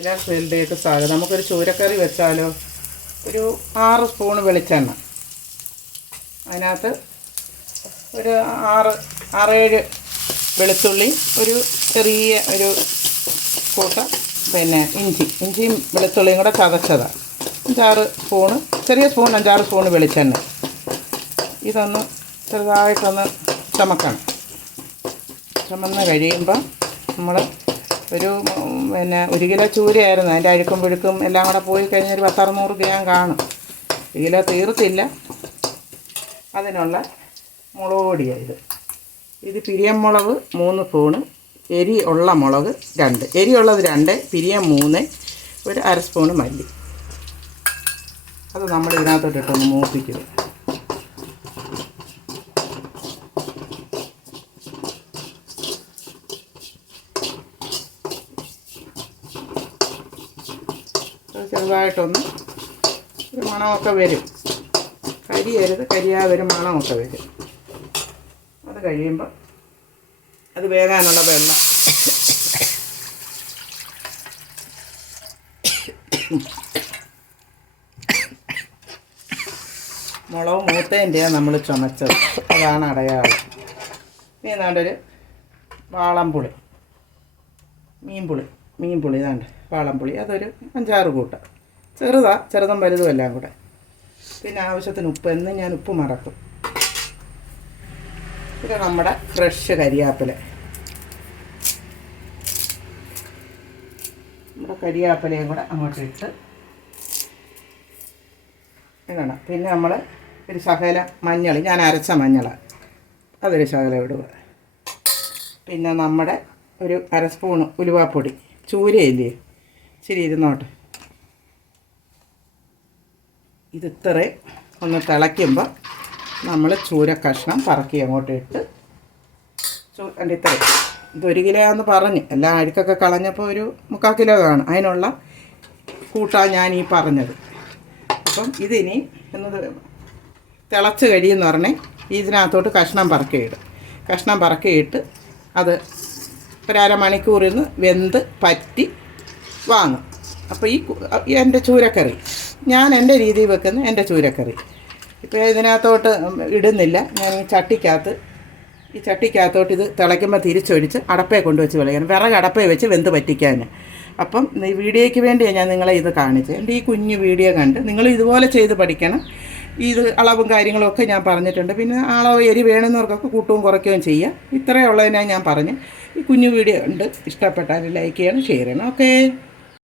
എല്ലാ ഫീൽഡിലേക്ക് സാധനം. നമുക്കൊരു ചൂരക്കറി വെച്ചാലോ? ഒരു ആറ് സ്പൂൺ വെളിച്ചെണ്ണ. അതിനകത്ത് ഒരു ആറ് ആറേഴ് വെളുത്തുള്ളി ഒരു ചെറിയ ഒരു കൂട്ട പിന്നെ ഇഞ്ചി. ഇഞ്ചിയും വെളുത്തുള്ളിയും കൂടെ ചതച്ചതാണ് അഞ്ചാറ് സ്പൂണ് ചെറിയ സ്പൂൺ അഞ്ചാറ് സ്പൂൺ വെളിച്ചെണ്ണ. ഇതൊന്ന് ചെറുതായിട്ടൊന്ന് ചമക്കണം. ചമന്ന് കഴിയുമ്പോൾ നമ്മൾ ഒരു പിന്നെ ഒരു കിലോ ചൂരയായിരുന്നു. അതിന്റെ അഴുക്കും പുഴുക്കും എല്ലാം കൂടെ പോയി കഴിഞ്ഞാൽ ഒരു പത്തറുന്നൂറ് ഗ്രാം കാണും. ഒരു കിലോ തീർത്തില്ല. അതിനുള്ള മുളക് പൊടിയായത് ഇത്. ഇത് പിരിയം മുളക് മൂന്ന് സ്പൂണ് എരി ഉള്ള മുളക് രണ്ട്. എരി ഉള്ളത് രണ്ട് പിരിയം മൂന്ന് ഒരു അര സ്പൂണ് മല്ലി. അത് നമ്മൾ ഇതിനകത്തോട്ടിട്ടൊന്ന് മൂപ്പിക്കുക. ചെറുതായിട്ടൊന്ന് ഒരു മണമൊക്കെ വരും. കരിയരുത് കരിയാ വരും മണമൊക്കെ വരും. അത് കഴിയുമ്പോൾ അത് വേകാനുള്ള വെള്ളം. മുളക് മൂത്തേന്റെയാണ് നമ്മൾ ചുമച്ചത്. അതാണ് അടയാളം. ഇനി ഏതാണ്ടൊരു വാളംപുളി മീൻപുളി. മീൻപുളി ഇതാണ്ട് വാളംപുളി അതൊരു അഞ്ചാറ് കൂട്ടം. ചെറുതാ ചെറുതും വലുതും എല്ലാം കൂടെ. പിന്നെ ആവശ്യത്തിന് ഉപ്പ് എന്ന് ഞാൻ ഉപ്പ് മറക്കും. പിന്നെ നമ്മുടെ ഫ്രഷ് കരിയാപ്പില. നമ്മുടെ കരിയാപ്പിലയും കൂടെ അങ്ങോട്ട് ഇട്ട് ഇടണം. പിന്നെ നമ്മൾ ഒരു ശകല മഞ്ഞൾ ഞാൻ അരച്ച മഞ്ഞൾ അതൊരു ശകലം ഇടുക. പിന്നെ നമ്മുടെ ഒരു അര സ്പൂൺ ഉലുവാപ്പൊടി. ചൂരയില്ലേ? ശരി ഇരുന്നോട്ടെ. ഇത് ഇത്രയും ഒന്ന് തിളയ്ക്കുമ്പോൾ നമ്മൾ ചൂര കഷ്ണം പറക്കി അങ്ങോട്ട് ഇട്ട് ചൂ അതിന്റെ ഇത്രയും ഇത് ഒരു കിലോ എന്ന് പറഞ്ഞു. എല്ലാ അഴുക്കൊക്കെ കളഞ്ഞപ്പോൾ ഒരു മുക്കാൽ കിലോ കാണും അതിനുള്ള കൂട്ടാണ് ഞാൻ ഈ പറഞ്ഞത്. അപ്പം ഇതിനി എന്നത് തിളച്ച് കഴിയുമെന്ന് പറഞ്ഞാൽ ഇതിനകത്തോട്ട് കഷ്ണം പറക്കിയിടും കഷ്ണം പറക്കിയിട്ട് അത് ഒരു അരമണിക്കൂറിൽ നിന്ന് വെന്ത് പറ്റി വാങ്ങും. അപ്പോൾ ഈ എന്റെ ചൂരക്കറി ഞാൻ എന്റെ രീതിയിൽ വെക്കുന്ന എന്റെ ചൂരക്കറി. ഇപ്പോൾ ഇതിനകത്തോട്ട് ഇടുന്നില്ല. ഞാൻ ചട്ടിക്കകത്ത് ഈ ചട്ടിക്കകത്തോട്ട് ഇത് തിളയ്ക്കുമ്പോൾ തിരിച്ചൊഴിച്ച് അടപ്പയെ കൊണ്ടുവച്ച് വിളയാൻ വിറക് അടപ്പയെ വെച്ച് വെന്ത് പറ്റിക്കാൻ അപ്പം ഈ വീഡിയോയ്ക്ക് വേണ്ടിയാണ് ഞാൻ നിങ്ങളെ ഇത് കാണിച്ചത്. എന്റെ ഈ കുഞ്ഞു വീഡിയോ കണ്ട് നിങ്ങൾ ഇതുപോലെ ചെയ്ത് പഠിക്കണം. ഇത് അളവും കാര്യങ്ങളും ഒക്കെ ഞാൻ പറഞ്ഞിട്ടുണ്ട്. പിന്നെ അളവ് എരി വേണമെന്നവർക്കൊക്കെ കൂട്ടവും കുറയ്ക്കുകയും ചെയ്യാം. ഇത്രയുള്ളതിനായി ഞാൻ പറഞ്ഞു ഈ കുഞ്ഞു വീഡിയോ ഉണ്ട്. ഇഷ്ടപ്പെട്ടാൽ ലൈക്ക് ചെയ്യണം ഷെയർ ചെയ്യണം. ഓക്കേ.